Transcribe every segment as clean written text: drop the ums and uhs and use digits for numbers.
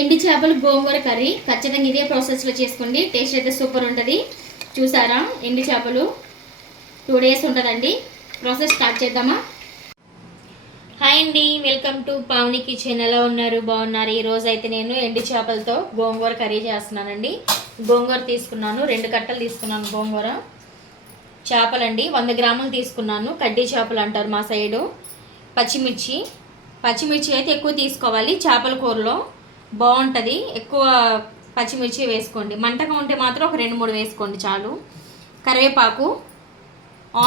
ఎండి చేపలు గోంగూర కర్రీ ఖచ్చితంగా ఇదే ప్రాసెస్లో చేసుకోండి. టేస్ట్ అయితే సూపర్ ఉంటుంది. చూసారా, ఎండి చేపలు 2 days ఉంటుందండి. ప్రాసెస్ స్టార్ట్ చేద్దామా? హాయ్ అండి, వెల్కమ్ టు పావని కిచెన్. ఎలా ఉన్నారు? బాగున్నారు? ఈరోజు అయితే నేను ఎండి చేపలతో గోంగూర కర్రీ చేస్తున్నానండి. గోంగూర తీసుకున్నాను, 2 కట్టలు తీసుకున్నాను. గోంగూర చేపలండి 100 గ్రాములు తీసుకున్నాను. కడ్డీ చేపలు అంటారు మా సైడు. పచ్చిమిర్చి అయితే ఎక్కువ తీసుకోవాలి. చేపల కూరలో బాగుంటుంది. ఎక్కువ పచ్చిమిర్చి వేసుకోండి. మంటగా ఉంటే మాత్రం ఒక 2-3 వేసుకోండి చాలు. కరివేపాకు,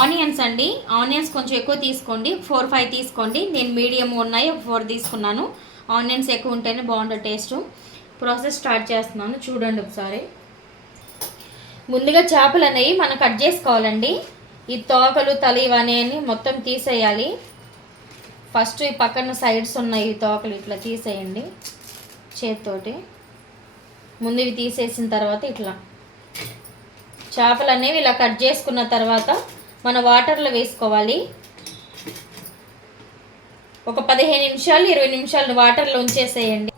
ఆనియన్స్ అండి. ఆనియన్స్ కొంచెం ఎక్కువ తీసుకోండి, 4-5 తీసుకోండి. నేను మీడియం ఉన్నాయి, 4 తీసుకున్నాను. ఆనియన్స్ ఎక్కువ ఉంటేనే బాగుంటుంది టేస్ట్. ప్రాసెస్ స్టార్ట్ చేస్తున్నాను, చూడండి ఒకసారి. ముందుగా చేపలు అనేవి మనం కట్ చేసుకోవాలండి. ఈ తోకలు, తల ఇవన్నీ మొత్తం తీసేయాలి. ఫస్ట్ ఈ పక్కన సైడ్స్ ఉన్నాయి తోకలు ఇట్లా తీసేయండి చేతితోటి. ముందు ఇవి తీసేసిన తర్వాత ఇట్లా చేపలు అనేవి ఇలా కట్ చేసుకున్న తర్వాత మన వాటర్లో వేసుకోవాలి. ఒక 15 నిమిషాలు 20 నిమిషాలు వాటర్లో ఉంచేసేయండి.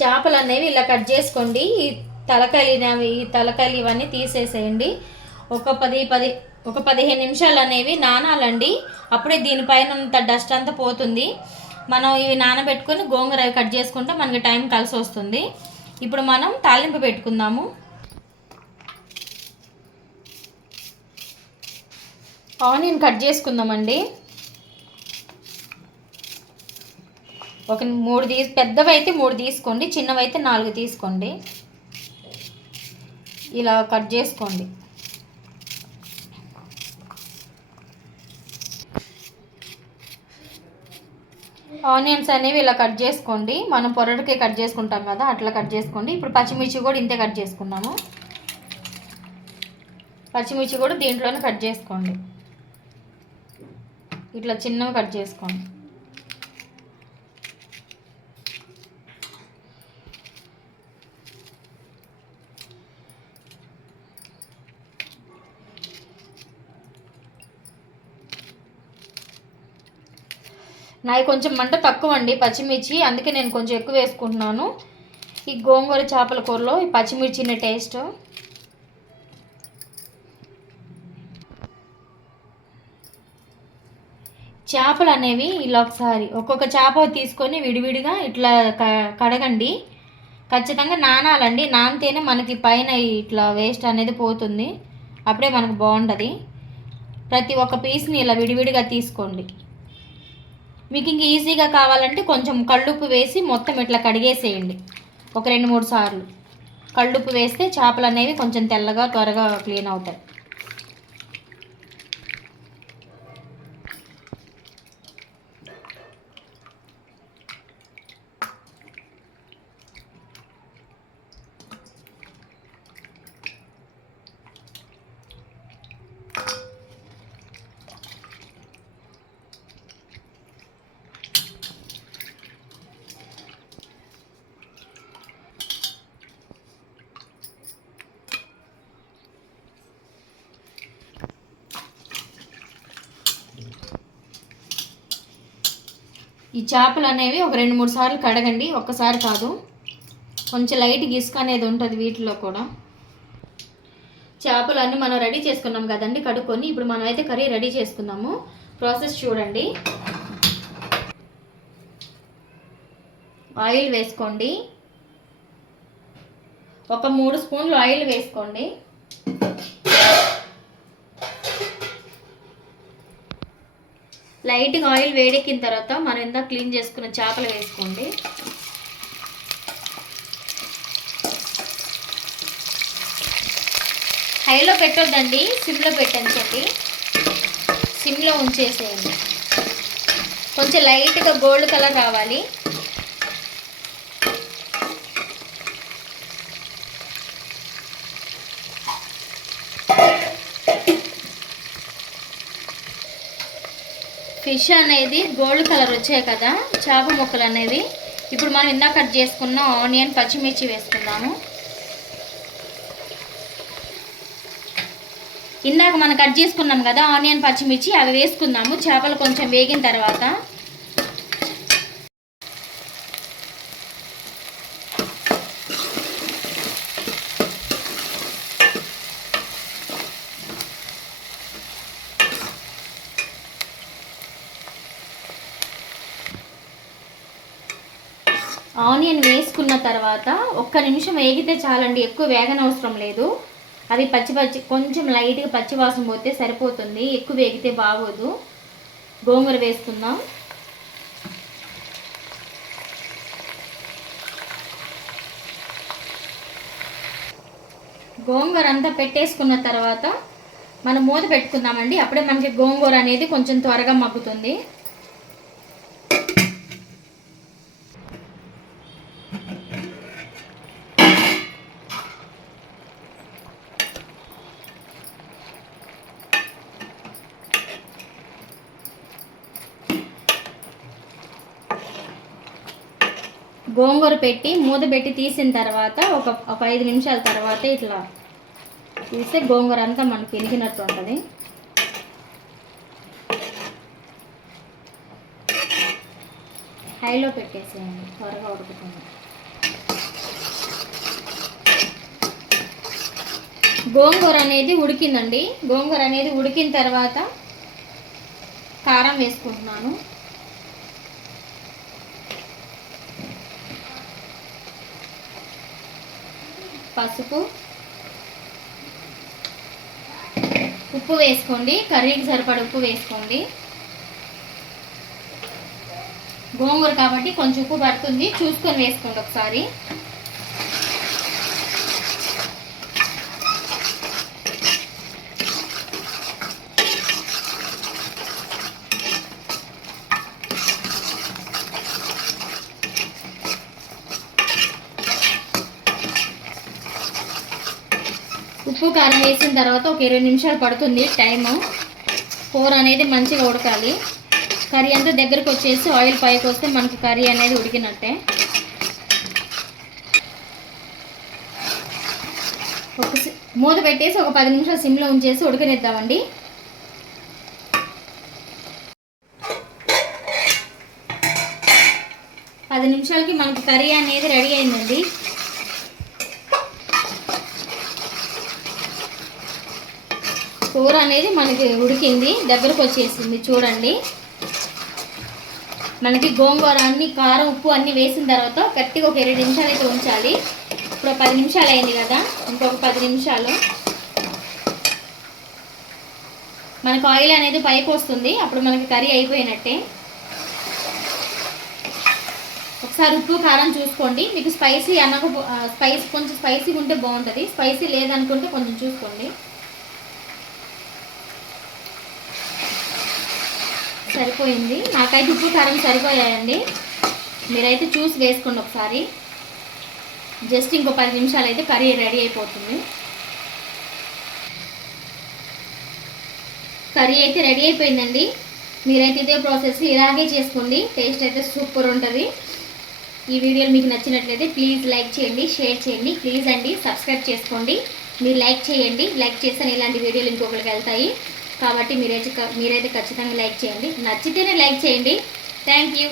చేపలు అనేవి ఇలా కట్ చేసుకోండి. ఈ తలకాయలు ఇవన్నీ తీసేసేయండి. ఒక 15 నిమిషాలు అనేవి నానాలండి. అప్పుడే దీనిపైన అంత డస్ట్ అంతా పోతుంది. మనం ఇవి నానబెట్టుకొని గోంగూర కట్ చేసుకుంటే మనకి టైం కలిసి వస్తుంది. ఇప్పుడు మనం తాలింపు పెట్టుకుందాము. ఆనియన్ కట్ చేసుకుందామండి. ఒక 3 పెద్దవైతే 3 తీసుకోండి, చిన్నవైతే 4 తీసుకోండి. ఇలా కట్ చేసుకోండి. ఆనియన్స్ అనేవి ఇలా కట్ చేసుకోండి. మనం పొరడుకే కట్ చేసుకుంటాం కదా, అట్లా కట్ చేసుకోండి. ఇప్పుడు పచ్చిమిర్చి కూడా ఇంతే కట్ చేసుకున్నాము. పచ్చిమిర్చి కూడా దీంట్లోనే కట్ చేసుకోండి. ఇట్లా చిన్నవి కట్ చేసుకోండి. నాయి కొంచెం మంట తక్కువ అండి పచ్చిమిర్చి, అందుకే నేను కొంచెం ఎక్కువ వేసుకుంటున్నాను. ఈ గోంగూర చేపల కూరలో ఈ పచ్చిమిర్చిని టేస్ట్. చేపలు అనేవి ఇలా ఒకసారి ఒక్కొక్క చేప తీసుకొని విడివిడిగా ఇట్లా కడగండి. ఖచ్చితంగా నానాలండి. నానితేనే మనకి పైన ఇట్లా వేస్ట్ అనేది పోతుంది. అప్పుడే మనకు బాగుంటుంది. ప్రతి ఒక్క పీస్ని ఇలా విడివిడిగా తీసుకోండి. మీకు ఇంక ఈజీగా కావాలంటే కొంచెం కళ్ళుప్పు వేసి మొత్తం ఇట్లా కడిగేసేయండి. ఒక 2-3 సార్లు కళ్ళుప్పు వేస్తే చేపలు అనేవి కొంచెం తెల్లగా త్వరగా క్లీన్ అవుతాయి. ఈ చేపలు అనేవి ఒక 2-3 సార్లు కడగండి, ఒక్కసారి కాదు. కొంచెం లైట్ ఇసుక అనేది ఉంటుంది వీటిలో కూడా. చేపలు అన్నీ మనం రెడీ చేసుకున్నాం కదండి కడుక్కొని. ఇప్పుడు మనం అయితే కర్రీ రెడీ చేసుకుందాము. ప్రాసెస్ చూడండి. ఆయిల్ వేసుకోండి. ఒక 3 స్పూన్లు ఆయిల్ వేసుకోండి. లైట్గా ఆయిల్ వేడెక్కిన తర్వాత మనం ఇందాక క్లీన్ చేసుకున్న చేపలు వేసుకోండి. హైలో పెట్టొద్దండి, సిమ్లో పెట్టండి. సిమ్లో ఉంచేసేయండి. కొంచెం లైట్గా గోల్డ్ కలర్ రావాలి. ఫిష్ అనేది గోల్డ్ కలర్ వచ్చాయి కదా చేప ముక్కలు అనేది. ఇప్పుడు మనం ఇందాక కట్ చేసుకున్న ఆనియన్, పచ్చిమిర్చి వేసుకుందాము. ఇందాక మనం కట్ చేసుకున్నాం కదా ఆనియన్, పచ్చిమిర్చి, అవి వేసుకుందాము. చేపలు కొంచెం వేగిన తర్వాత ఆనియన్ వేసుకున్న తర్వాత 1 నిమిషం వేగితే చాలండి, ఎక్కువ వేగనవసరం లేదు. అది పచ్చి కొంచెం లైట్గా పచ్చి వాసన పోతే సరిపోతుంది, ఎక్కువ వేగితే బాగోదు. గోంగూర వేసుకుందాం. గోంగూర అంతా పెట్టేసుకున్న తర్వాత మనం మూత పెట్టుకుందామండి. అప్పుడే మనకి గోంగూర అనేది కొంచెం త్వరగా మగ్గుతుంది. గోంగూర పెట్టి మూత పెట్టి తీసిన తర్వాత ఒక 5 నిమిషాల తర్వాత ఇట్లా తీస్తే గోంగూర అంతా మనకి ఎనిగినట్టు ఉంటుంది. హైలో పెట్టేసేయండి, త్వరగా ఉడుకుతుంది. గోంగూర అనేది ఉడికిందండి. గోంగూర అనేది ఉడికిన తర్వాత కారం వేసుకుంటున్నాను. పసుపు, ఉప్పు వేసుకోండి, కర్రీకి సరిపడ ఉప్పు వేసుకోండి. గోంగూర కాబట్టి కొంచెం ఉప్పు పడుతుంది, చూసుకొని వేసుకోండి ఒకసారి. ఉప్పు కారం వేసిన తర్వాత ఒక 20 నిమిషాలు పడుతుంది టైము. కూర అనేది మంచిగా ఉడకాలి. కర్రీ అంతా దగ్గరకు వచ్చేసి ఆయిల్ పైకి వస్తే మనకి కర్రీ అనేది ఉడికినట్టే. మూత పెట్టేసి ఒక 10 నిమిషాలు సిమ్లో ఉంచేసి ఉడకనిద్దామండి. పది నిమిషాలకి మనకి కర్రీ అనేది రెడీ అయిందండి. కూర అనేది మనకి ఉడికింది, దగ్గరకు వచ్చేసింది చూడండి. మనకి గోంగూర అన్ని కారం ఉప్పు అన్నీ వేసిన తర్వాత గట్టిగా ఒక 20 నిమిషాలు అయితే ఉంచాలి. ఇప్పుడు 10 నిమిషాలు అయింది కదా, ఇంకొక 10 నిమిషాలు మనకు ఆయిల్ అనేది పైకి వస్తుంది. అప్పుడు మనకి కర్రీ అయిపోయినట్టే. ఒకసారి ఉప్పు కారం చూసుకోండి. మీకు స్పైసీ కొంచెం స్పైసీగా ఉంటే బాగుంటుంది, స్పైసీ లేదనుకుంటే కొంచెం చూసుకోండి. సరిపోయింది, నాకైతే ఉప్పు కారం సరిపోయాయండి. మీరైతే చూసి వేసుకోండి ఒకసారి. జస్ట్ ఇంకో 10 నిమిషాలు అయితే కర్రీ రెడీ అయిపోతుంది. కర్రీ అయితే రెడీ అయిపోయిందండి. మీరైతే ఇదే ప్రాసెస్ ఇలాగే చేసుకోండి, టేస్ట్ అయితే సూపర్ ఉంటుంది. ఈ వీడియోలు మీకు నచ్చినట్లయితే ప్లీజ్ లైక్ చేయండి, షేర్ చేయండి. ప్లీజ్ అండి సబ్స్క్రైబ్ చేసుకోండి. మీరు లైక్ చేయండి, లైక్ చేస్తే ఇలాంటి వీడియోలు ఇంకొకరికి వెళ్తాయి. కాబట్టి మీరైతే ఖచ్చితంగా లైక్ చేయండి. నచ్చితేనే లైక్ చేయండి. Thank you.